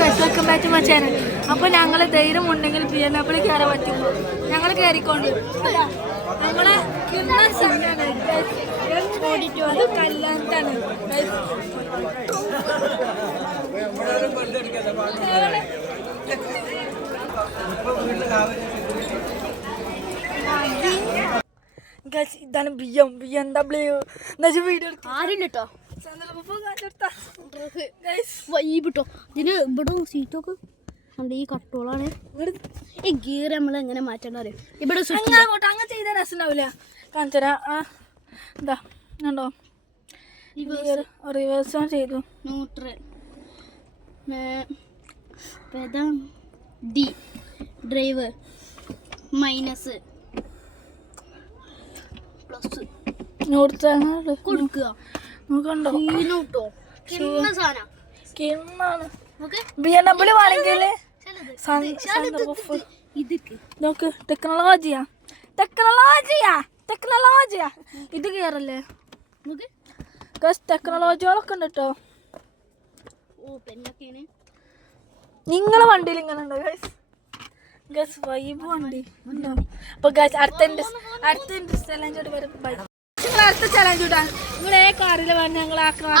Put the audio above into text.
Welcome back to my channel. അപ്പോൾ ഞങ്ങൾ ധൈര്യം ഉണ്ടെങ്കിൽ BMW കയറാൻ പറ്റുമ്പോൾ ഞങ്ങൾ കയറിക്കൊണ്ട് നമ്മളെ ഓഡിറ്റോറിയം കല്യാണത്താണ്. ഇതാണ് BMW. വീഡിയോ ആരും കേട്ടോ വൈബിട്ടോ ഇതിന് ഇവിടെ സീറ്റൊക്കെ ഉണ്ട്. ഈ കട്ടോളാണ് ഈ ഗിയർ നമ്മൾ എങ്ങനെ മാറ്റേണ്ട അറിയാം. ഇവിടെ അങ്ങനെ ചെയ്ത രസം ഉണ്ടാവില്ല. കാണിച്ചരാ എന്താ ഉണ്ടോ റിവേഴ്സ് ചെയ്തു. Neutral D driver minus plus കൊടുക്കുക. നോക്കണ്ടോ BMW ആണെങ്കിൽ നോക്ക് ടെക്നോളജിയാ ഇത് കേറല്ലേ. ടെക്നോളജികളൊക്കെ ഉണ്ട് കേട്ടോ. നിങ്ങളെ വണ്ടിയിൽ ഇങ്ങനെ ഉണ്ടോ ഗസ് വൈബ് വണ്ടി ഉണ്ടോ? അപ്പൊ അടുത്ത ചലഞ്ചോട് വരും. നിങ്ങൾ അടുത്ത ചലഞ്ച് ഇടാൻ നിങ്ങൾ കാറിൽ വേണം. ഞങ്ങൾ ആ കാർ